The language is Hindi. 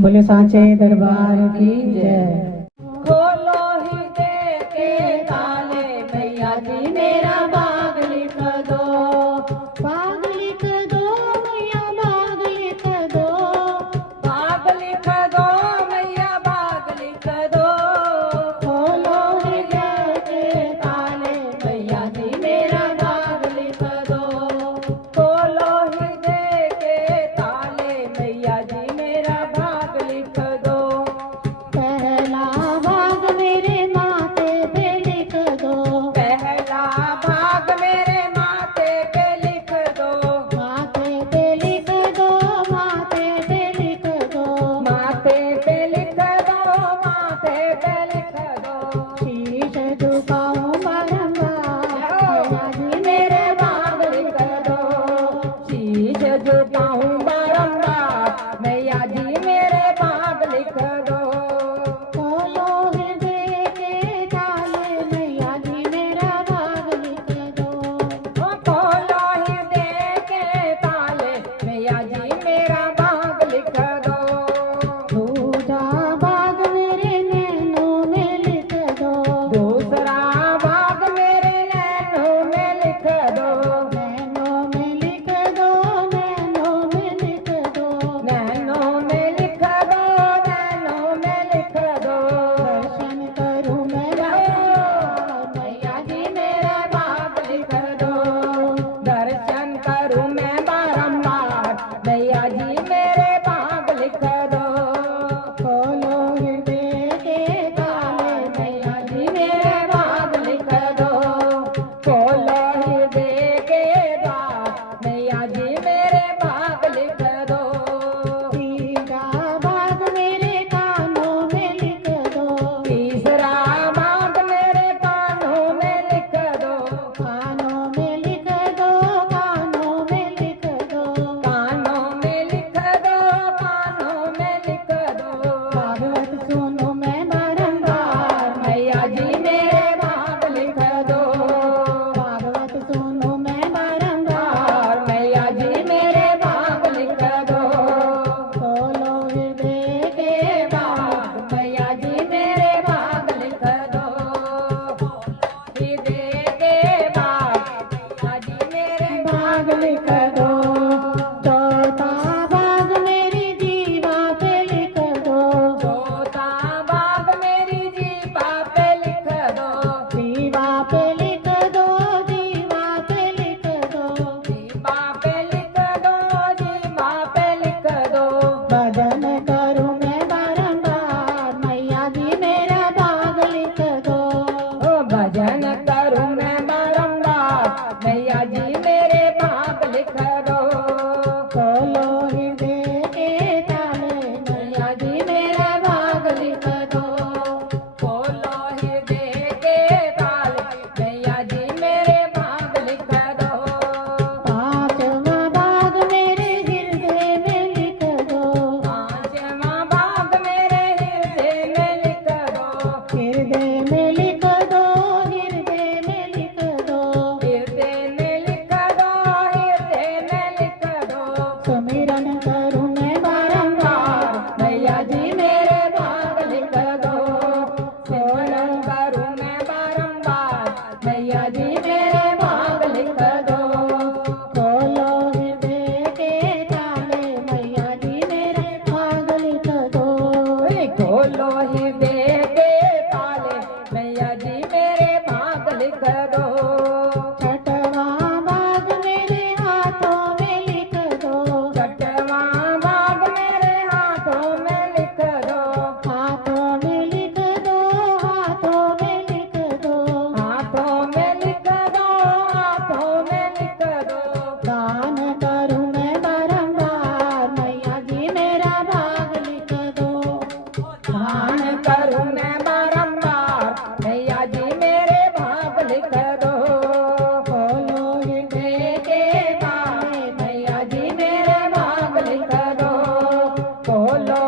बोले सांचे दरबार की जय। खोलो हृदय के ताले मैया जी मेरा भाग लिख दो, भाग लिख दो मैया भाग लिख दो, भाग लिख दो मैया भाग लिख दो। खोलो हृदय के ताले मैया जी मेरा भाग लिख दो, खोलो हृदय के ताले मैया जी मेरा भाग लिख दो। पहला भाग मेरे माथे पे लिख दो, पहला भाग मेरे माथे पे लिख दो, माथे पे लिख दो, माथे पे लिख दो, माथे पे लिख दो, माथे पे लिख दो। शीश झुकाऊं बारंबार मैया जी मेरे भाग लिख दो, शीश झुकाऊं बारंबार मैया जी मेरे भाग लिख दो। खोलो हृदय के ताले मैया जी मेरा भाग लिख दो, खोलो हृदय के ताले मैया जी मेरा भाग लिख दो। दूजा भाग मेरे नैनों में लिख दो, दूसरा भाग मेरे नैनों में लिख दो, नैनों में लिख दो, नैनों में लिख दो, नैनों में लिख दो, नैनों में लिख दो। दर्शन करूं मैं बारंबार मैया जी मेरा भाग लिख दो, दर्शन करूं मैं बारंबार मैया जी मेरे भाग लिख दो। खोलो हृदय के ताले मैया जी मेरे भाग लिख दो, खोलो हृदय के द्वार मैया जी मेरे भाग लिख दो। तीसरा भाग मेरे कानों में लिख दो, तीसरा भाग मेरे कानों में लिख दो, कानों में लिख दो, कानों में लिख दो, कानों में लिख दो, कानों में लिख दो। भागवत सुनो मैं बारंबार मैया जी मेरे भाग लिख दो, भागवत सुनो मैं बारंबार और मैया जी मेरे भाग लिख दो। खोलो हृदय के भाग मैया जी मेरे भाग लिख दो, हृदय के भाग मैया जी मेरे भाग लिख दो, चौथा भाग मेरी जीवा पे लिख दो, चौथा भाग मेरी जीवा पे लिख दो, जीवा पे लिख दो, जीवा पे लिख दो, जीवा पे लिख दो, जीवा पे लिख दो। भजन करूं मैं बारंबार मैया जी मेरा भाग लिख दो, ओ भजन करूं मैं बारंबार मैया जी मेरे भाग लिख दो। खोलो हृदय के ताले मैया जी मेरा भाग लिख दो, खोलो हृदय के ताले मैया जी मेरे भाग लिख दो। पांचवा भाग मेरे हृदय में लिख दो, पांचवा भाग मेरे हृदय में लिख दो, हृदय में लिख दो, हृदय में लिख दो, हृदय में लिख दो, हृदय में लिख दो। सुमिरन करूं मैं बारंबार मैया जी मेरे भाग लिख दो, सिमरन करूं मैं बारंबार मैया जी मेरे भाग लिख दो। खोलो हृदय के ताले मैया जी मेरे भाग लिख दो, खोलो हृदय के ताले मैया जी मेरे भाग लिख दो। छठवा भाग मेरे हाथों में लिख दो, छठवा भाग मेरे हाथों में लिख दो, हाथों में लिख दो, हाथों में लिख दो, हाथों में लिख दो, हाथों में लिख दो। दान करूं मैं बारंबार मैया जी मेरा भाग लिख दो, दान करूं मैं बारंबार मैया जी मेरे भाग लिख दो। खोलो हृदय के ताले मैया जी मेरे भाग लिख दो, खोलो